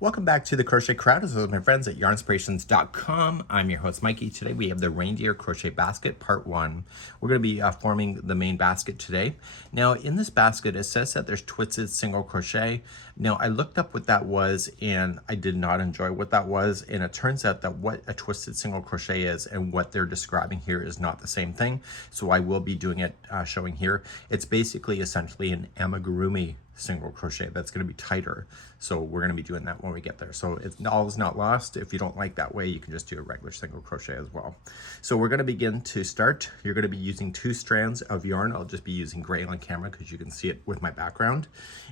Welcome back to the Crochet Crowd. This is my friends at yarnspirations.com. I'm your host, Mikey. Today we have the Reindeer Crochet Basket, Part 1. We're going to be forming the main basket today. Now, in this basket, it says that there's twisted single crochet. Now, I looked up what that was, and I did not enjoy what that was. And it turns out that what a twisted single crochet is and what they're describing here is not the same thing. So I will be doing it, showing here. It's basically, essentially, an amigurumi single crochet that's going to be tighter. So we're going to be doing that when we get there. So all is not lost. If you don't like that way, you can just do a regular single crochet as well. So we're going to begin to start. You're going to be using 2 strands of yarn. I'll just be using gray on camera because you can see it with my background.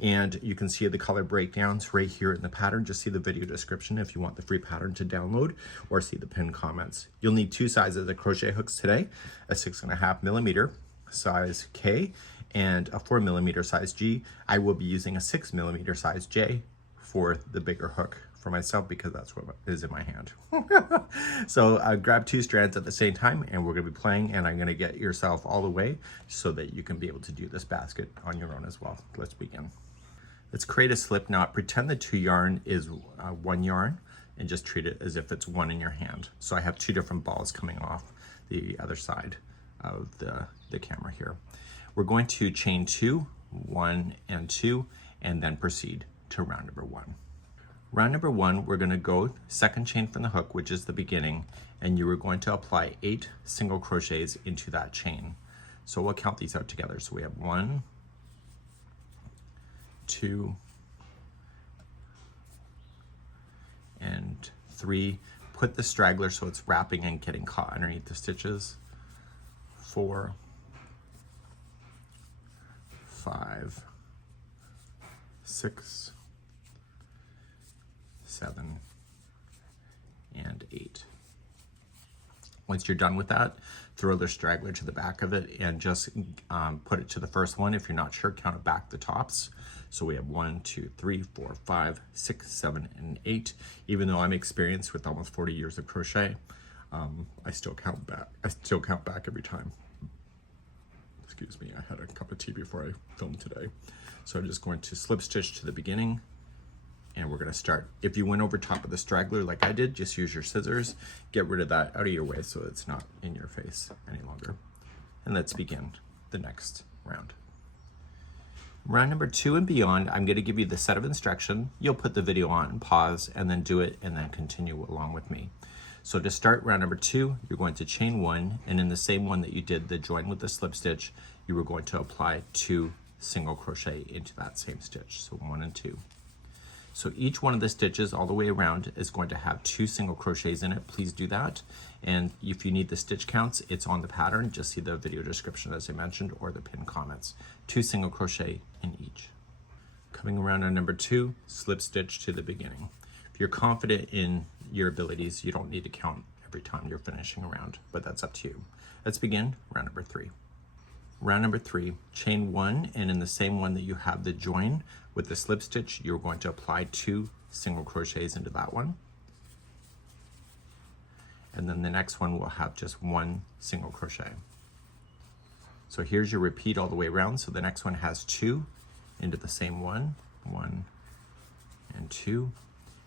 And you can see the color breakdowns right here in the pattern. Just see the video description if you want the free pattern to download, or see the pinned comments. You'll need 2 sizes of crochet hooks today, a 6.5 millimeter size K and a 4 millimeter size G. I will be using a 6 millimeter size J for the bigger hook for myself because that's what is in my hand. So grab 2 strands at the same time and we're gonna be playing, and I'm gonna get yourself all the way so that you can be able to do this basket on your own as well. Let's begin. Let's create a slip knot. Pretend the 2 yarn is 1 yarn and just treat it as if it's 1 in your hand. So I have 2 different balls coming off the other side of the camera here. We're going to chain 2, 1 and 2, and then proceed to round number 1. Round number 1, we're going to go second chain from the hook, which is the beginning, and you are going to apply 8 single crochets into that chain. So we'll count these out together. So we have 1, 2, and 3. Put the straggler so it's wrapping and getting caught underneath the stitches. 4, 5, 6, 7, and 8. Once you're done with that, throw the straggler to the back of it and just put it to the first one. If you're not sure, count it back the tops. So we have 1, 2, 3, 4, 5, 6, 7, and 8. Even though I'm experienced with almost 40 years of crochet, I still count back. I still count back every time. Excuse me, I had a cup of tea before I filmed today. So I'm just going to slip stitch to the beginning, and we're going to start. If you went over top of the straggler like I did, just use your scissors, get rid of that out of your way so it's not in your face any longer. And let's begin the next round. Round number 2 and beyond, I'm going to give you the set of instruction. You'll put the video on, pause, and then do it, and then continue along with me. So to start round number 2, you're going to chain 1, and in the same one that you did the join with the slip stitch, you were going to apply 2 single crochet into that same stitch. So 1 and 2. So each one of the stitches all the way around is going to have 2 single crochets in it. Please do that. And if you need the stitch counts, it's on the pattern. Just see the video description as I mentioned, or the pinned comments. 2 single crochet in each. Coming around on number 2, slip stitch to the beginning. If you're confident in your abilities, you don't need to count every time you're finishing a round, but that's up to you. Let's begin round number 3. Round number 3, chain 1, and in the same one that you have the join with the slip stitch, you're going to apply 2 single crochets into that one. And then the next one will have just 1 single crochet. So here's your repeat all the way around. So the next one has 2 into the same one, 1 and 2,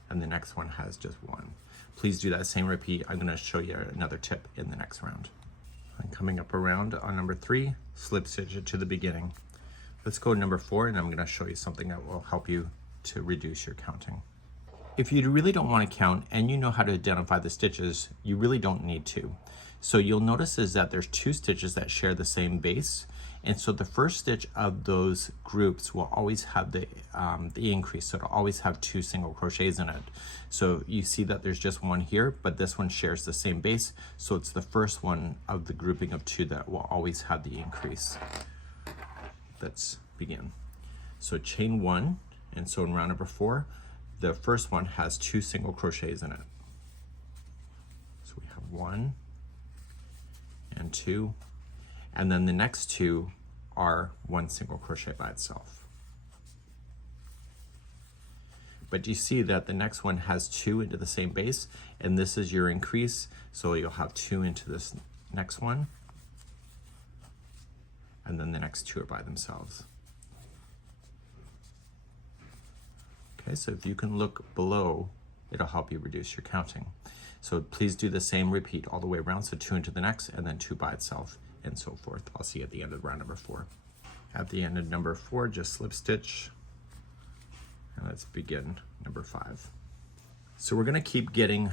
and the next one has just 1. Please do that same repeat. I'm going to show you another tip in the next round. And coming up around on number 3, slip stitch it to the beginning. Let's go to number 4, and I'm going to show you something that will help you to reduce your counting. If you really don't want to count and you know how to identify the stitches, you really don't need to. So you'll notice is that there's 2 stitches that share the same base, and so the first stitch of those groups will always have the increase, so it'll always have 2 single crochets in it. So you see that there's just 1 here, but this one shares the same base, so it's the first one of the grouping of 2 that will always have the increase. Let's begin. So chain 1, and so in round number 4, the first one has 2 single crochets in it. So we have 1 and 2, and then the next 2 are 1 single crochet by itself. But you see that the next one has 2 into the same base, and this is your increase, so you'll have 2 into this next one, and then the next 2 are by themselves. Okay, so if you can look below, it'll help you reduce your counting. So please do the same repeat all the way around. So 2 into the next, and then 2 by itself, and so forth. I'll see you at the end of round number 4. At the end of number 4, just slip stitch, and let's begin number 5. So we're going to keep getting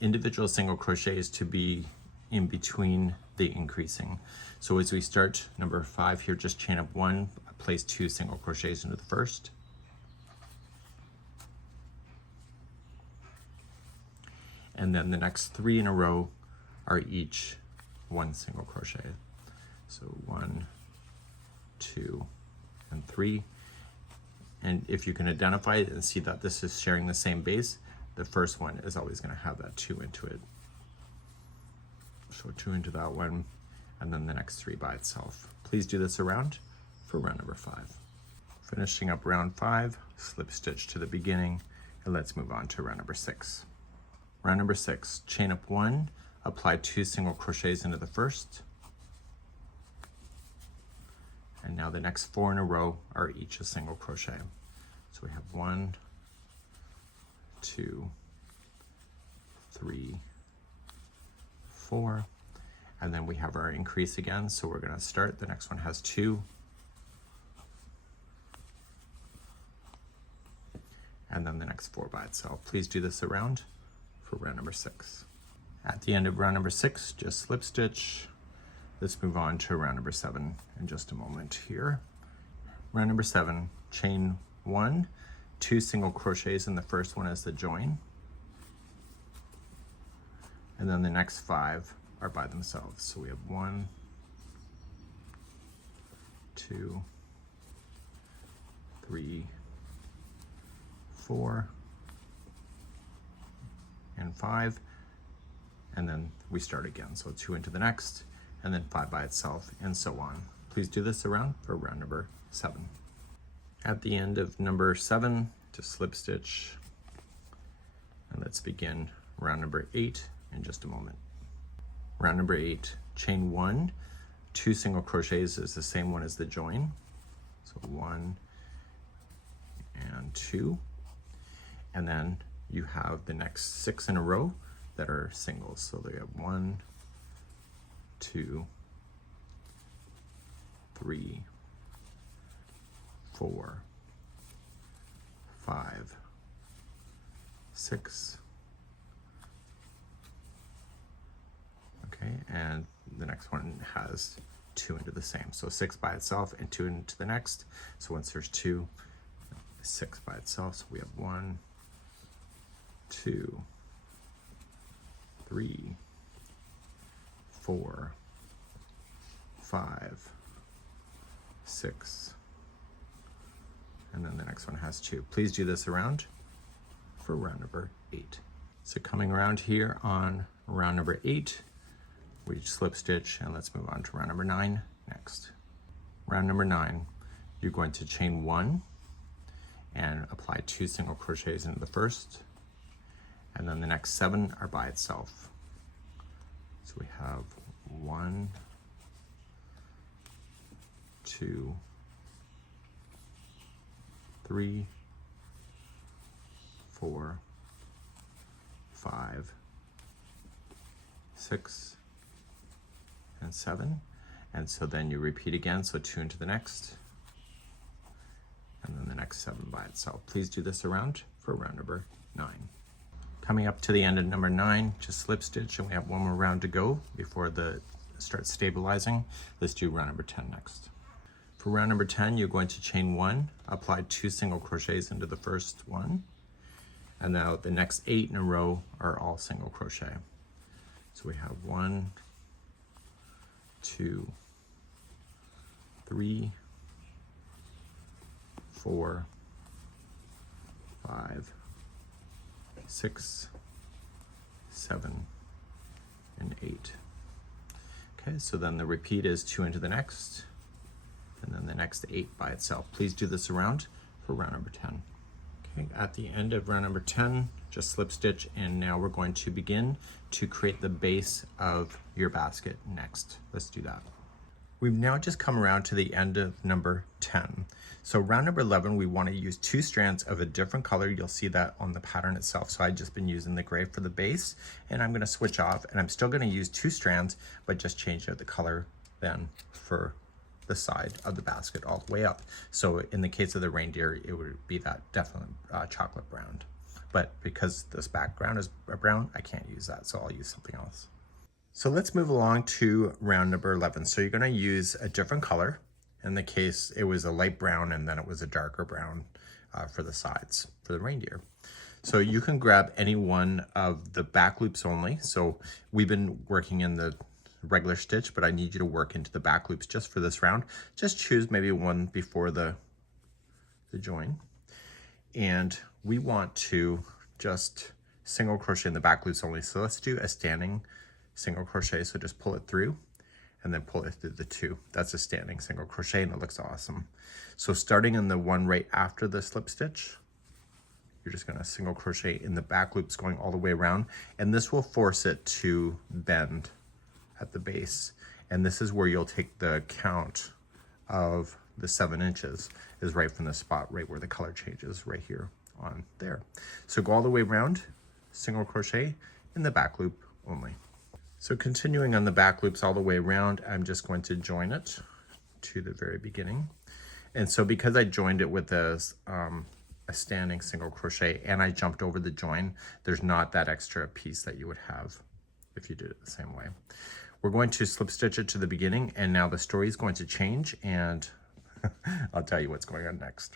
individual single crochets to be in between the increasing. So as we start number 5 here, just chain up 1, place 2 single crochets into the first, and then the next 3 in a row are each 1 single crochet. So 1, 2, and 3. And if you can identify it and see that this is sharing the same base, the first one is always going to have that 2 into it. So 2 into that one, and then the next 3 by itself. Please do this around for round number 5. Finishing up round 5, slip stitch to the beginning, and let's move on to round number 6. Round number 6, chain up 1, apply 2 single crochets into the first, and now the next 4 in a row are each a single crochet. So we have 1, 2, 3, 4, and then we have our increase again. So we're going to start, the next one has 2, and then the next 4 by itself. Please do this around for round number 6. At the end of round number 6, just slip stitch. Let's move on to round number 7 in just a moment here. Round number 7, chain 1, 2 single crochets in the first one as the join, and then the next 5 are by themselves. So we have 1, 2, 3, 4, and 5, and then we start again. So 2 into the next, and then 5 by itself, and so on. Please do this around for round number 7. At the end of number 7, just slip stitch, and let's begin round number 8 in just a moment. Round number 8, chain 1, 2 single crochets is the same one as the join. So 1 and 2, and then you have the next 6 in a row that are singles. So they have 1, 2, 3, 4, 5, 6. Okay, and the next one has 2 into the same. So 6 by itself and 2 into the next. So once there's 2, 6 by itself. So we have 1, 2, 3, 4, 5, 6, and then the next one has 2. Please do this around for round number 8. So coming around here on round number 8, we slip stitch, and let's move on to round number 9 next. Round number 9, you're going to chain 1 and apply 2 single crochets into the first, and then the next 7 are by itself. So we have 1, 2, 3, 4, 5, 6, and 7. And so then you repeat again, so 2 into the next, and then the next 7 by itself. Please do this around for round number 9. Coming up to the end of number 9, just slip stitch, and we have one more round to go before the starts stabilizing. Let's do round number 10 next. For round number 10, you're going to chain 1, apply 2 single crochets into the first one, and now the next 8 in a row are all single crochet. So we have 1, 2, 3, 4, 5, 6, 7, and 8. Okay, so then the repeat is 2 into the next, and then the next 8 by itself. Please do this around for round number 10. Okay, at the end of round number 10, just slip stitch, and now we're going to begin to create the base of your basket next. Let's do that. We've now just come around to the end of number 10. So round number 11, we want to use 2 strands of a different color. You'll see that on the pattern itself. So I've just been using the gray for the base, and I'm going to switch off, and I'm still going to use 2 strands, but just change out the color then for the side of the basket all the way up. So in the case of the reindeer, it would be that definite chocolate brown. But because this background is brown, I can't use that, so I'll use something else. So let's move along to round number 11. So you're going to use a different color. In the case, it was a light brown, and then it was a darker brown for the sides for the reindeer. So you can grab any one of the back loops only. So we've been working in the regular stitch, but I need you to work into the back loops just for this round. Just choose maybe one before the join. And we want to just single crochet in the back loops only. So let's do a standing single crochet. So just pull it through and then pull it through the 2. That's a standing single crochet, and it looks awesome. So starting in the one right after the slip stitch, you're just going to single crochet in the back loops going all the way around, and this will force it to bend at the base. And this is where you'll take the count of the 7 inches is right from the spot right where the color changes right here on there. So go all the way around, single crochet in the back loop only. So continuing on the back loops all the way around, I'm just going to join it to the very beginning. And so because I joined it with a standing single crochet and I jumped over the join, there's not that extra piece that you would have if you did it the same way. We're going to slip stitch it to the beginning, and now the story is going to change, and I'll tell you what's going on next.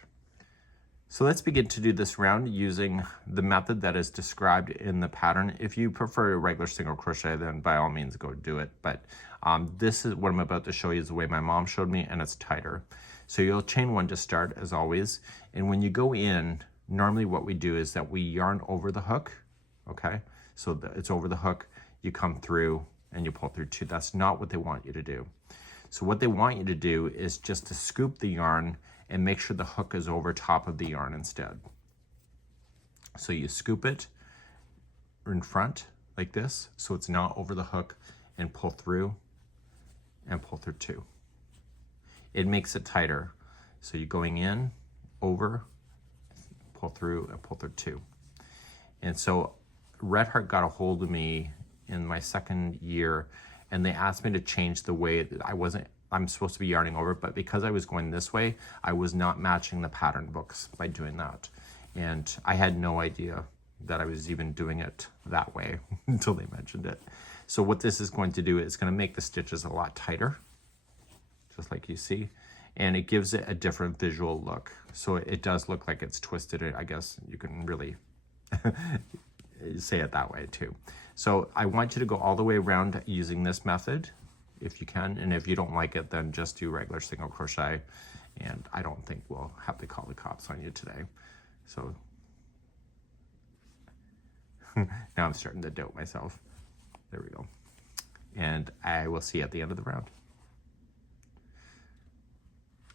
So let's begin to do this round using the method that is described in the pattern. If you prefer a regular single crochet, then by all means go do it. But this is what I'm about to show you is the way my mom showed me, and it's tighter. So you'll chain 1 to start as always. And when you go in, normally what we do is that we yarn over the hook, okay? So it's over the hook, you come through and you pull through 2. That's not what they want you to do. So what they want you to do is just to scoop the yarn and make sure the hook is over top of the yarn instead. So you scoop it in front like this, so it's not over the hook, and pull through and pull through 2. It makes it tighter. So you're going in, over, pull through, and pull through 2. And so Red Heart got a hold of me in my 2nd year, and they asked me to change the way that I'm supposed to be yarning over, but because I was going this way, I was not matching the pattern books by doing that. And I had no idea that I was even doing it that way until they mentioned it. So what this is going to do is going to make the stitches a lot tighter, just like you see, and it gives it a different visual look. So it does look like it's twisted. I guess you can really say it that way too. So I want you to go all the way around using this method if you can, and if you don't like it, then just do regular single crochet, and I don't think we'll have to call the cops on you today. So now I'm starting to doubt myself. There we go. And I will see you at the end of the round.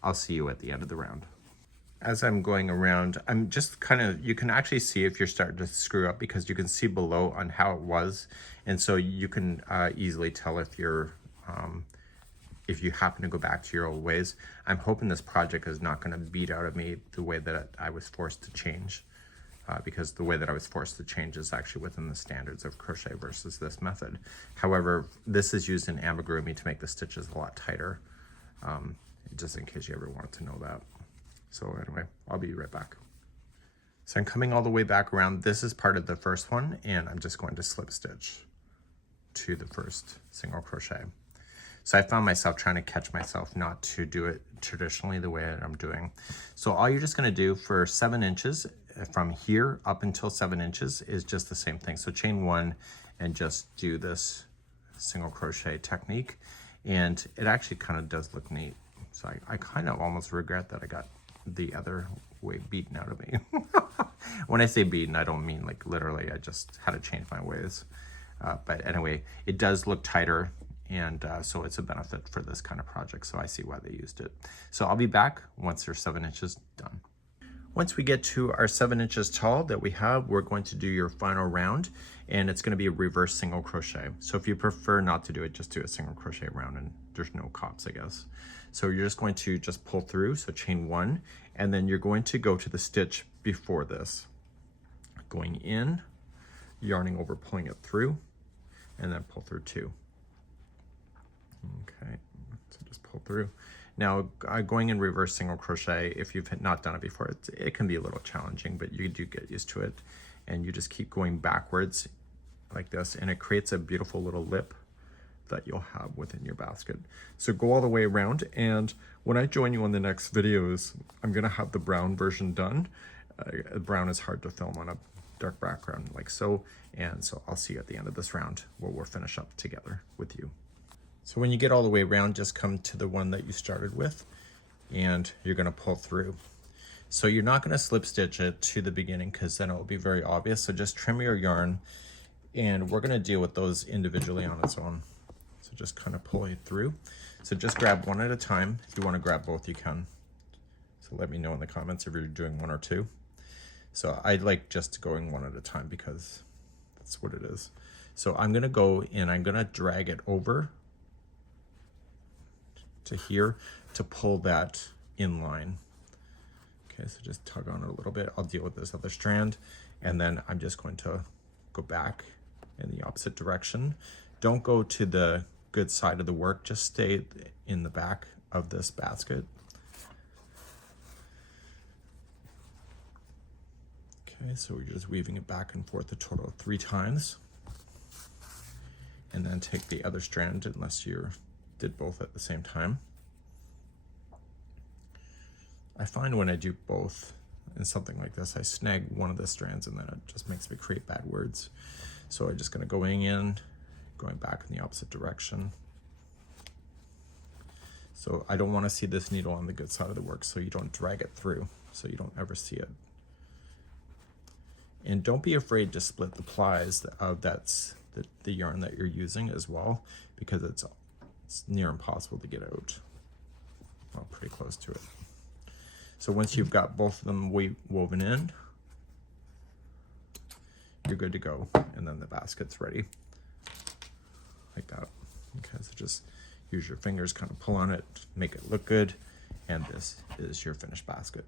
I'll see you at the end of the round. As I'm going around, I'm just kind of, you can actually see if you're starting to screw up because you can see below on how it was. And so you can easily tell if you happen to go back to your old ways. I'm hoping this project is not going to beat out of me the way that I was forced to change, because the way that I was forced to change is actually within the standards of crochet versus this method. However, this is used in amigurumi to make the stitches a lot tighter, just in case you ever wanted to know that. So anyway, I'll be right back. So I'm coming all the way back around. This is part of the first one, and I'm just going to slip stitch to the first single crochet. So I found myself trying to catch myself not to do it traditionally the way that I'm doing. So all you're just going to do for 7 inches, from here up until 7 inches, is just the same thing. So chain 1 and just do this single crochet technique. And it actually kind of does look neat. So I kind of almost regret that I got the other way beaten out of me. When I say beaten, I don't mean like literally, I just had to change my ways. But anyway, it does look tighter, and so it's a benefit for this kind of project. So I see why they used it. So I'll be back once they're 7 inches done. Once we get to our 7 inches tall that we have, we're going to do your final round, and it's going to be a reverse single crochet. So if you prefer not to do it, just do a single crochet round and there's no cops, I guess. So you're just going to just pull through, so chain 1, and then you're going to go to the stitch before this. Going in, yarning over, pulling it through, and then pull through 2. Okay, so just pull through. Now, going in reverse single crochet, if you've not done it before, it can be a little challenging, but you do get used to it. And you just keep going backwards like this, and it creates a beautiful little lip that you'll have within your basket. So go all the way around, and when I join you on the next videos, I'm gonna have the brown version done. Brown is hard to film on a dark background like so, and so I'll see you at the end of this round where we'll finish up together with you. So when you get all the way around, just come to the one that you started with, and you're gonna pull through. So you're not gonna slip stitch it to the beginning because then it will be very obvious. So just trim your yarn, and we're gonna deal with those individually on its own. So just kind of pull it through. So just grab one at a time. If you wanna grab both, you can. So let me know in the comments if you're doing 1 or 2. So I like just going one at a time because that's what it is. So I'm gonna go and I'm gonna drag it over to here to pull that in line. Okay, so just tug on it a little bit. I'll deal with this other strand, and then I'm just going to go back in the opposite direction. Don't go to the good side of the work, just stay in the back of this basket. Okay, so we're just weaving it back and forth a total of 3 times. And then take the other strand, unless you did both at the same time. I find when I do both in something like this, I snag one of the strands and then it just makes me create bad words. So I'm just gonna go in, going back in the opposite direction. So I don't wanna see this needle on the good side of the work, so you don't drag it through, so you don't ever see it. And don't be afraid to split the plies of the yarn that you're using as well, because it's near impossible to get out. Well, pretty close to it. So once you've got both of them woven in, you're good to go, and then the basket's ready, like that. Okay, so just use your fingers, kind of pull on it, make it look good, and this is your finished basket.